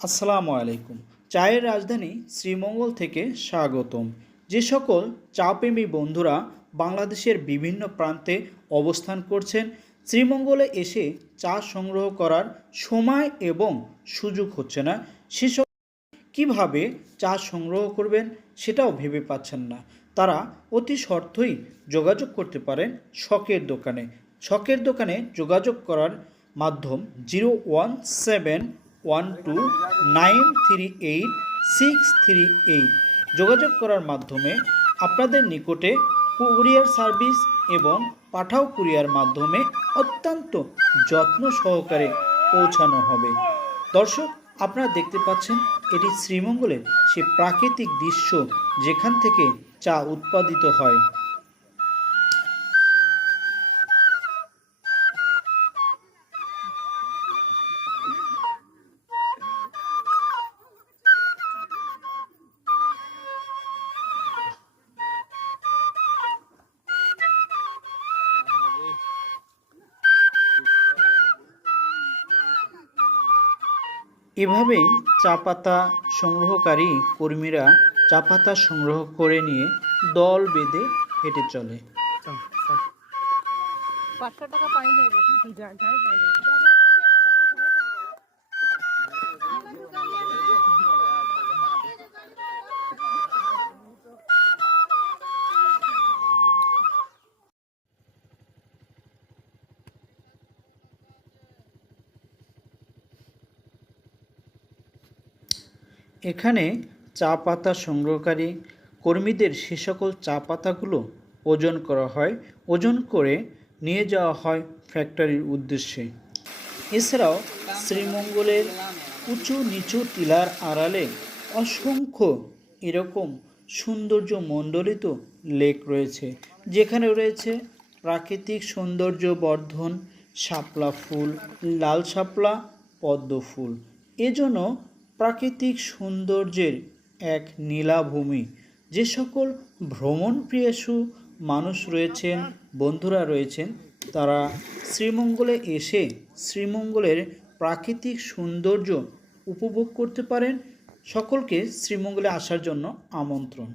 আসসালামু আলাইকুম। চায়ের রাজধানী শ্রীমঙ্গল থেকে স্বাগতম। যে সকল চা প্রেমী বন্ধুরা বাংলাদেশের বিভিন্ন প্রান্তে অবস্থান করছেন, শ্রীমঙ্গলে এসে চা সংগ্রহ করার সময় এবং সুযোগ হচ্ছে না, সেসব কিভাবে চা সংগ্রহ করবেন সেটাও ভেবে পাচ্ছেন না, তারা অতি সত্বরই যোগাযোগ করতে পারেন শখের দোকানে। শখের দোকানে যোগাযোগ করার মাধ্যম 01712938638। যোগাযোগ করার মাধ্যমে আপনাদের নিকটে কুরিয়ার সার্ভিস এবং পাঠাও কুরিয়ার মাধ্যমে অত্যন্ত যত্ন সহকারে পৌঁছানো হবে। দর্শক, আপনারা দেখতে পাচ্ছেন এটি শ্রীমঙ্গলের সে প্রাকৃতিক দৃশ্য যেখান থেকে চা উৎপাদিত হয়। এভাবেই চা পাতা সংগ্রহকারী কর্মীরা চা পাতা সংগ্রহ করে নিয়ে দল বেঁধে হেঁটে চলে। 500 টাকা পাই যাবে এখানে চা পাতা সংগ্রহকারী কর্মীদের সে সকল চা পাতাগুলো ওজন করা হয়, ওজন করে নিয়ে যাওয়া হয় ফ্যাক্টরির উদ্দেশ্যে। এছাড়াও শ্রীমঙ্গলের উঁচু নিচু টিলার আড়ালে অসংখ্য এরকম সৌন্দর্য মণ্ডলিত লেক রয়েছে, যেখানে রয়েছে প্রাকৃতিক সৌন্দর্য বর্ধন, শাপলা ফুল, লাল শাপলা, পদ্ম ফুল। এজন্য প্রাকৃতিক সৌন্দর্যের এক নীলাভূমি। যে সকল ভ্রমণপ্রিয়সু মানুষ রয়েছেন, বন্ধুরা রয়েছেন, তারা শ্রীমঙ্গলে এসে শ্রীমঙ্গলের প্রাকৃতিক সৌন্দর্য উপভোগ করতে পারেন। সকলকে শ্রীমঙ্গলে আসার জন্য আমন্ত্রণ।